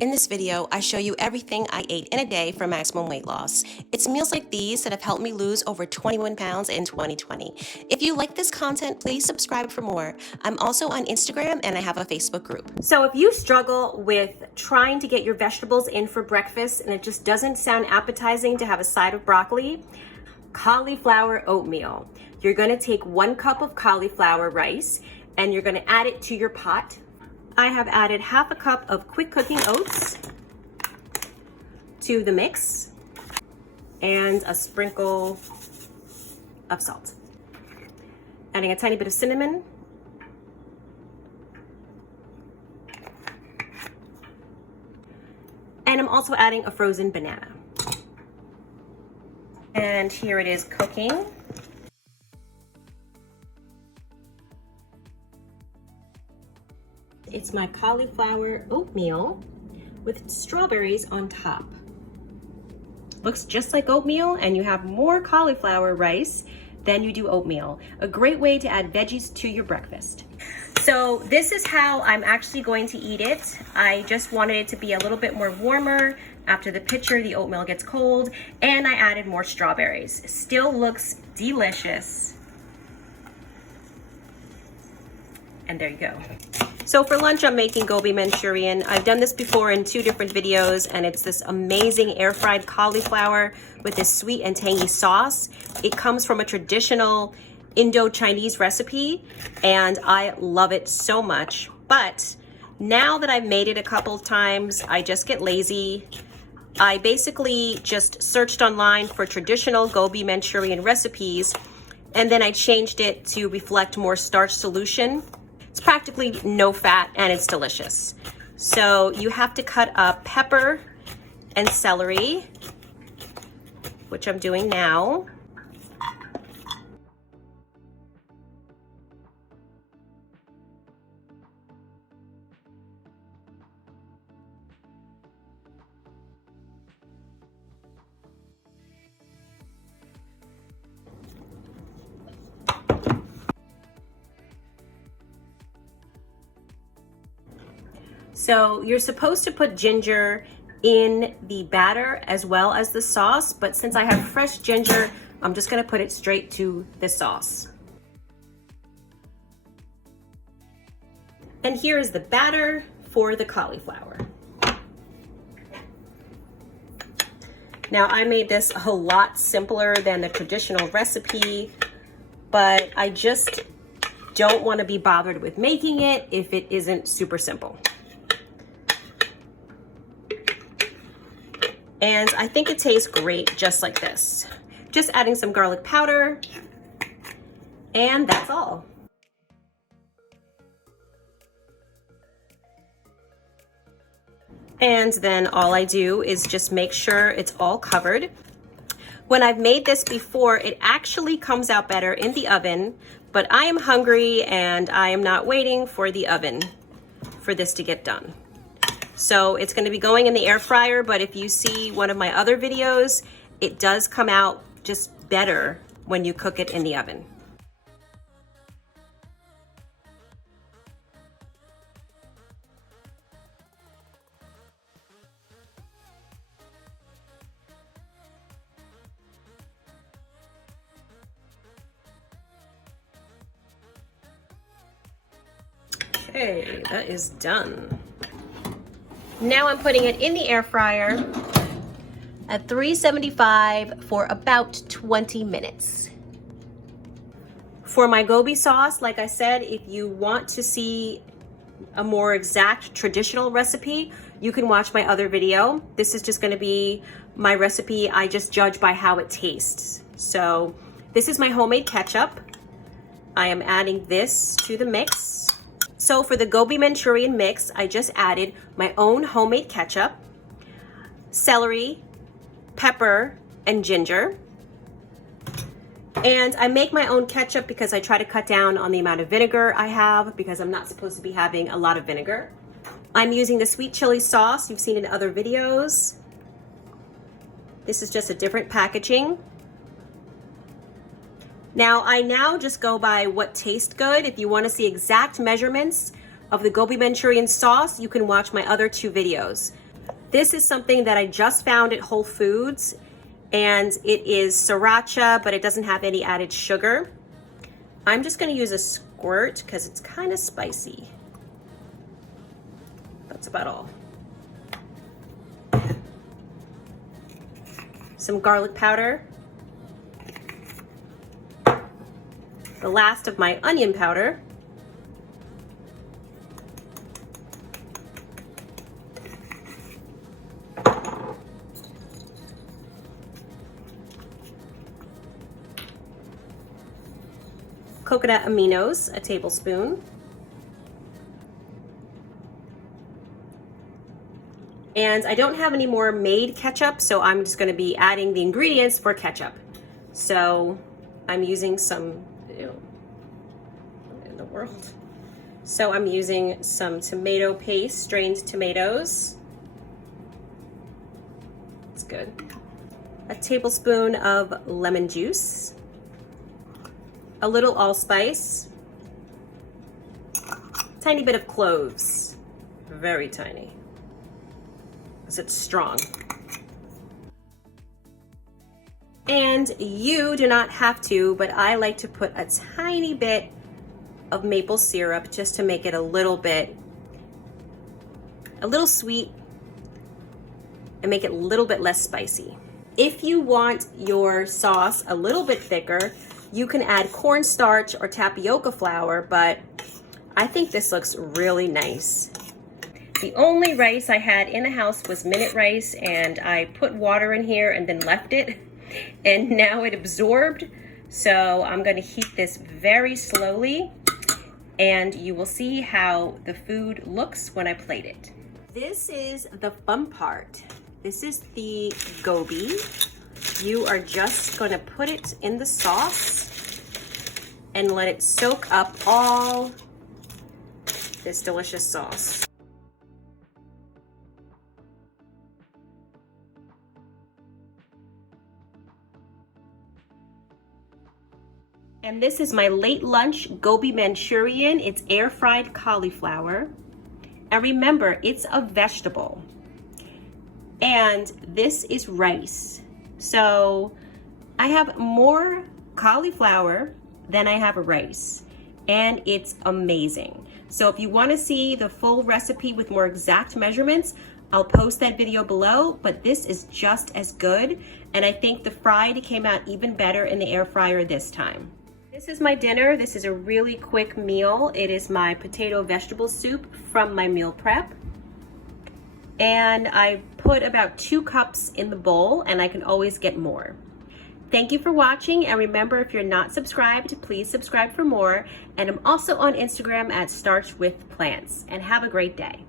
In this video, I show you everything I ate in a day for maximum weight loss. It's meals like these that have helped me lose over 21 pounds in 2020. If you like this content, please subscribe for more. I'm also on Instagram and I have a Facebook group. So if you struggle with trying to get your vegetables in for breakfast and it just doesn't sound appetizing to have a side of broccoli, cauliflower oatmeal. You're gonna take 1 cup of cauliflower rice and you're gonna add it to your pot. I have added half a cup of quick cooking oats to the mix and a sprinkle of salt. Adding a tiny bit of cinnamon. And I'm also adding a frozen banana. And here it is cooking. It's my cauliflower oatmeal with strawberries on top. Looks just like oatmeal, and you have more cauliflower rice than you do oatmeal. A great way to add veggies to your breakfast. So this is how I'm actually going to eat it. I just wanted it to be a little bit more warmer. After the pitcher, the oatmeal gets cold, and I added more strawberries. Still looks delicious. And there you go. So for lunch, I'm making gobi manchurian. I've done this before in 2 different videos, and it's this amazing air-fried cauliflower with this sweet and tangy sauce. It comes from a traditional Indo-Chinese recipe, and I love it so much. But now that I've made it a couple of times, I just get lazy. I basically just searched online for traditional gobi manchurian recipes, and then I changed it to reflect more starch solution. It's practically no fat and it's delicious. So you have to cut up pepper and celery, which I'm doing now. So you're supposed to put ginger in the batter as well as the sauce, but since I have fresh ginger, I'm just gonna put it straight to the sauce. And here is the batter for the cauliflower. Now I made this a lot simpler than the traditional recipe, but I just don't want to be bothered with making it if it isn't super simple. And I think it tastes great just like this. Just adding some garlic powder, and that's all. And then all I do is just make sure it's all covered. When I've made this before, it actually comes out better in the oven, but I am hungry and I am not waiting for the oven for this to get done. So it's going to be going in the air fryer, but if you see one of my other videos, it does come out just better when you cook it in the oven. Okay, that is done. Now I'm putting it in the air fryer at 375 for about 20 minutes. For my gobi sauce, like I said, if you want to see a more exact traditional recipe, you can watch my other video. This is just going to be my recipe. I just judge by how it tastes. So this is my homemade ketchup. I am adding this to the mix. So for the gobi manchurian mix, I just added my own homemade ketchup, celery, pepper, and ginger. And I make my own ketchup because I try to cut down on the amount of vinegar I have because I'm not supposed to be having a lot of vinegar. I'm using the sweet chili sauce you've seen in other videos. This is just a different packaging. Now, I just go by what tastes good. If you want to see exact measurements of the gobi manchurian sauce, you can watch my other 2 videos. This is something that I just found at Whole Foods, and it is sriracha, but it doesn't have any added sugar. I'm just gonna use a squirt because it's kind of spicy. That's about all. Some garlic powder. The last of my onion powder. Coconut aminos, a tablespoon. And I don't have any more made ketchup, so I'm just going to be adding the ingredients for ketchup. So I'm using some, what in the world? So I'm using some tomato paste, strained tomatoes. It's good. A tablespoon of lemon juice. A little allspice. Tiny bit of cloves. Very tiny. Because it's strong. And you do not have to, but I like to put a tiny bit of maple syrup just to make it a little sweet and make it a little bit less spicy. If you want your sauce a little bit thicker, you can add cornstarch or tapioca flour, but I think this looks really nice. The only rice I had in the house was minute rice, and I put water in here and then left it, and now it absorbed. So I'm going to heat this very slowly, and you will see how the food looks when I plate it. This is the fun part. This is the gobi. You are just going to put it in the sauce and let it soak up all this delicious sauce. And this is my late lunch gobi manchurian. It's air fried cauliflower. And remember, it's a vegetable. And this is rice. So I have more cauliflower than I have rice, and it's amazing. So if you want to see the full recipe with more exact measurements, I'll post that video below, but this is just as good, and I think the fried came out even better in the air fryer this time. This is my dinner. This is a really quick meal. It is my potato vegetable soup from my meal prep. And I put about 2 cups in the bowl, and I can always get more. Thank you for watching, and remember, if you're not subscribed, please subscribe for more. And I'm also on Instagram at Starch with Plants. And have a great day.